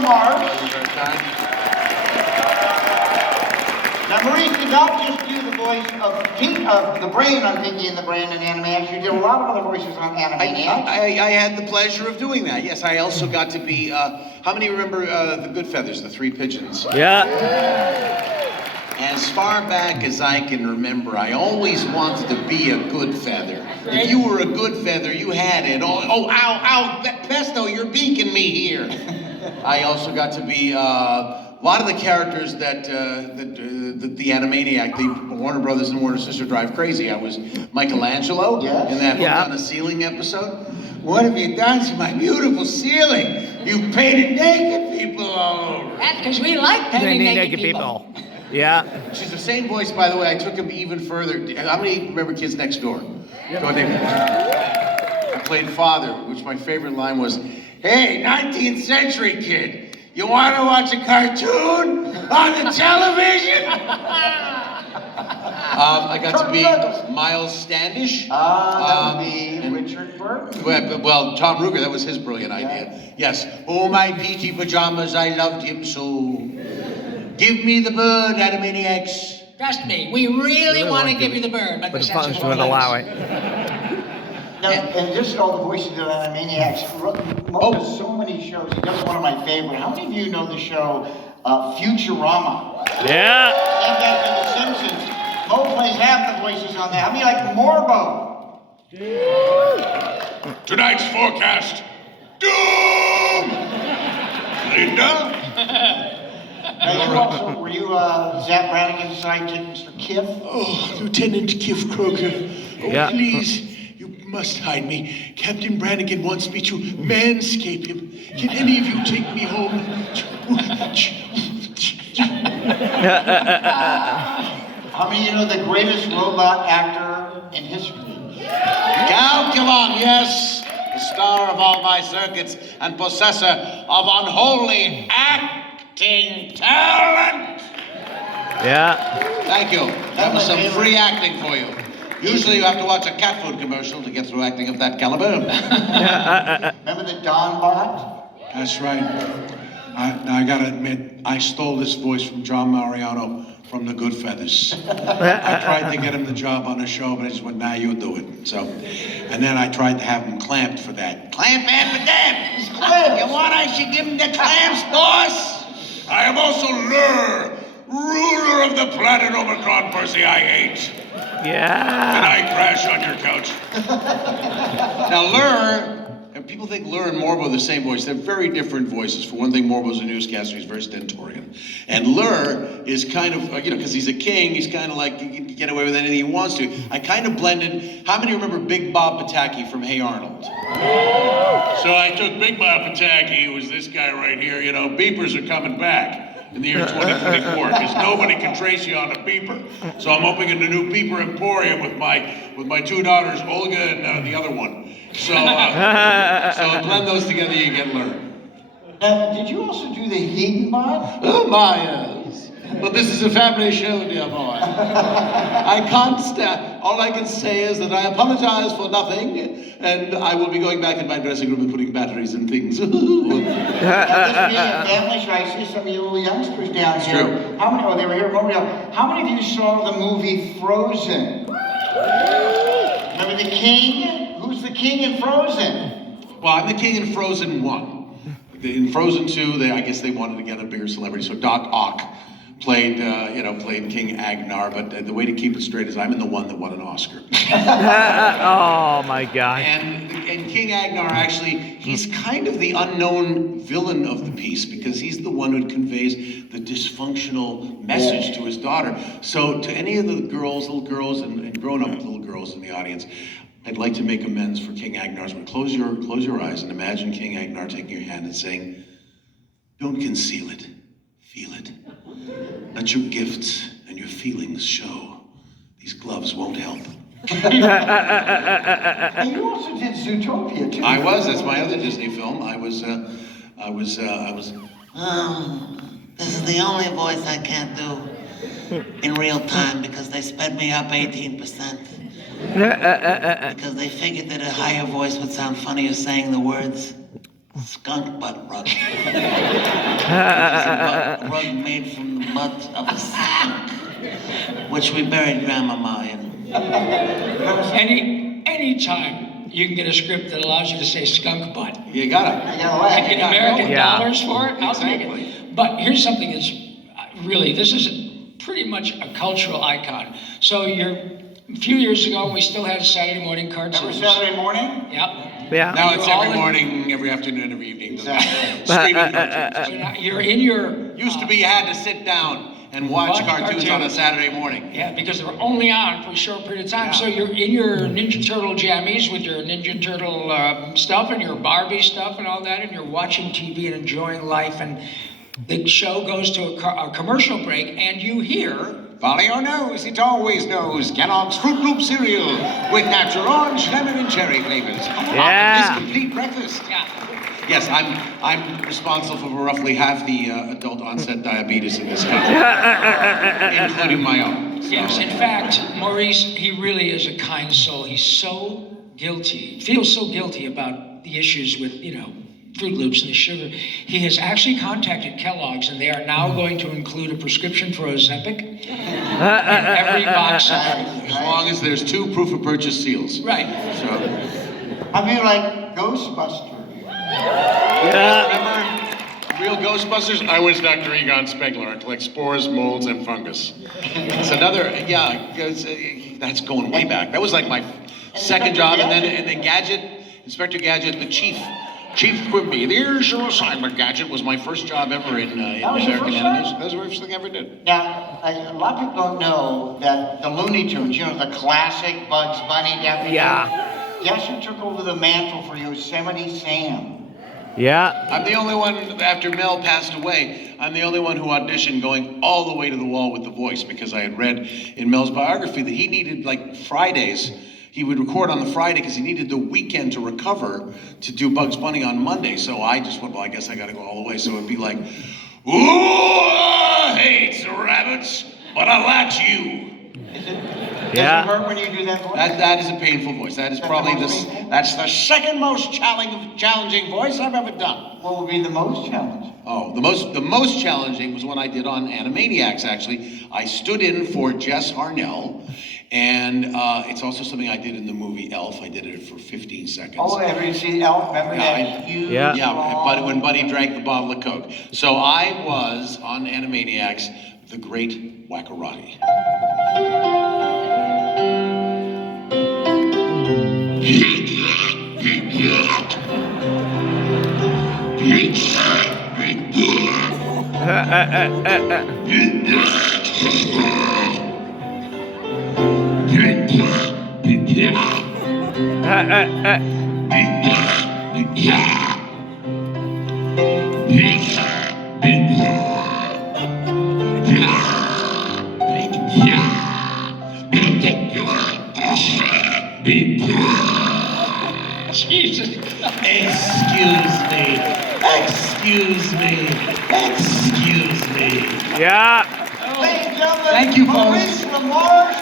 Lamarche. Now, Maurice did not just do the voice of the brain on Pinky and the Brain and Animaniacs. You did a lot of other voices on Animaniacs. I had the pleasure of doing that. Yes, I also got to be. How many remember the Good Feathers, the three pigeons? Yeah. As far back as I can remember, I always wanted to be a good feather. If you were a good feather, you had it. Oh, ow, Pesto, you're beaking me here. I also got to be a lot of the characters that the Animaniac, the Warner Brothers and Warner Sister drive crazy. I was Michelangelo in that Hooked on the Ceiling episode. What have you done to my beautiful ceiling? You've painted naked people all over. That's because we like painting naked people. Yeah. She's the same voice, by the way. I took him even further. How many remember Kids Next Door? Go ahead, David. I played Father, which my favorite line was, "Hey, 19th century kid, you want to watch a cartoon on the television?" I got to be Miles Standish. That would be Richard Burton. Well, Tom Ruger, that was his brilliant idea. Yes. Oh, my peachy pajamas, I loved him so. Give me the bird, Animaniacs. Trust me, we really want to give you the bird, but the funds censors won't allow it. Now, and just all the voices of Animaniacs, Mo does so many shows. He does one of my favorite. How many of you know the show Futurama? Yeah. Named after The Simpsons. Mo plays half the voices on that. How many like Morbo? Tonight's forecast. Doom! Linda? Now, were you Zap Brannigan's sidekick, Mr. Kiff? Oh, Lieutenant Kiff Croker. Oh, please, you must hide me. Captain Brannigan wants me to manscape him. Can any of you take me home? How many of you know the greatest robot actor in history? Calculon, yes. The star of all my circuits and possessor of unholy acting talent. Yeah. Thank you. That was some free acting for you. Usually you have to watch a cat food commercial to get through acting of that caliber. Remember the Don Bot? That's right. I gotta admit, I stole this voice from John Mariano from the Good Feathers. I tried to get him the job on the show, but I just went, nah, you do it. So, and then I tried to have him clamped for that. Clamp and for them. He's clamped. You want I should give him the clamps, boss? I am also Lur, ruler of the planet Omicron, Percy I hate. Yeah. And I crash on your couch. Now, Lur, and people think Lur and Morbo are the same voice. They're very different voices. For one thing, Morbo's a newscaster. He's very stentorian. And Lur is kind of, because he's a king, he's kind of like, he can get away with anything he wants to. I kind of blended, how many remember Big Bob Pataki from Hey Arnold? So I took Big Bob Pataki, who was this guy right here, beepers are coming back in the year 2024, because nobody can trace you on a beeper. So I'm opening a new beeper emporium with my two daughters, Olga and the other one. So blend those together, you get Lur. Now, did you also do the Heaton Bot? Oh my, yes. But this is a family show, dear boy. I can't stand. All I can say is that I apologize for nothing, and I will be going back in my dressing room and putting batteries in things. This being a family show, I see some of you little youngsters down here. True. How many? Oh, they were here a moment ago. How many of you saw the movie Frozen? Remember the king? Who's the king in Frozen? Well, I'm the king in Frozen 1. In Frozen 2, I guess they wanted to get a bigger celebrity, so Doc Ock played King Agnar, but the way to keep it straight is I'm in the one that won an Oscar. Oh my God. And King Agnar, actually, he's kind of the unknown villain of the piece because he's the one who conveys the dysfunctional message to his daughter. So to any of the little girls and grown-up little girls in the audience, I'd like to make amends for King Agnar's. But close your eyes and imagine King Agnar taking your hand and saying, "Don't conceal it, feel it. Let your gifts and your feelings show. These gloves won't help." And you also did Zootopia too. I was. That's my other Disney film. I was. This is the only voice I can't do in real time because they sped me up 18%. Because they figured that a higher voice would sound funnier saying the words skunk butt rub. a rug made from the butt of a skunk, which we buried Grandmama in. Anytime you can get a script that allows you to say skunk butt. You gotta. I gotta laugh. And get American Yeah. dollars for it, I'll take Exactly. it. But here's something that's really, this is pretty much a cultural icon. So a few years ago, we still had Saturday morning Every cartoons. Saturday morning? Yep. Yeah. Now it's You're all every in- morning, every afternoon, every evening. Exactly. Streaming cartoons. So now you're in your. Used to be you had to sit down and watch cartoons on a Saturday morning. Yeah, because they were only on for a short period of time. So you're in your Ninja Turtle jammies with your Ninja Turtle stuff and your Barbie stuff and all that, and you're watching TV and enjoying life. And the show goes to a commercial break, and you hear. Follow your nose, it always knows. Kellogg's Fruit Loop cereal with natural orange, lemon, and cherry flavors. Yeah. This complete breakfast. Yeah. Yes, I'm responsible for roughly half the adult onset diabetes in this country, including my own. So- Yes, in fact, Maurice, he really is a kind soul. He's so guilty, feels so guilty about the issues with, Fruit Loops and the sugar. He has actually contacted Kellogg's, and they are now going to include a prescription for Ozempic in every box. As long as there's 2 proof of purchase seals. Right. So, I mean, like Ghostbusters. remember real Ghostbusters? I was Dr. Egon Spengler. I collect spores, molds, and fungus. It's another, that's going way back. That was like my second job, and then Gadget, Inspector Gadget, the Chief Quimby. There's your assignment, Gadget, was my first job ever in That was your American first animation. job? That was the first thing I ever did. Now, a lot of people don't know that the Looney Tunes, the classic Bugs Bunny, Daffy Yeah. Duck, he actually took over the mantle for Yosemite Sam. Yeah. I'm the only one, after Mel passed away, I'm the only one who auditioned going all the way to the wall with the voice, because I had read in Mel's biography that he needed, like, Fridays. He would record on the Friday because he needed the weekend to recover to do Bugs Bunny on Monday. So I just went, well, I guess I got to go all the way. So it'd be like, ooh, I hate rabbits, but I like you. Does Yeah. it hurt when you do that voice? That is a painful voice. That is probably that's the second most challenging voice I've ever done. What would be the most challenging? Oh, the most challenging was when I did on Animaniacs, actually. I stood in for Jess Harnell, and it's also something I did in the movie Elf. I did it for 15 seconds. Oh, ever you see Elf? Remember that huge, Yeah. Yeah, long- but when Buddy drank the bottle of Coke. So I was, on Animaniacs, the great Wackarati. Jesus. Excuse me. Yeah. Ladies and gentlemen, Thank you, folks. Maurice Lamarche.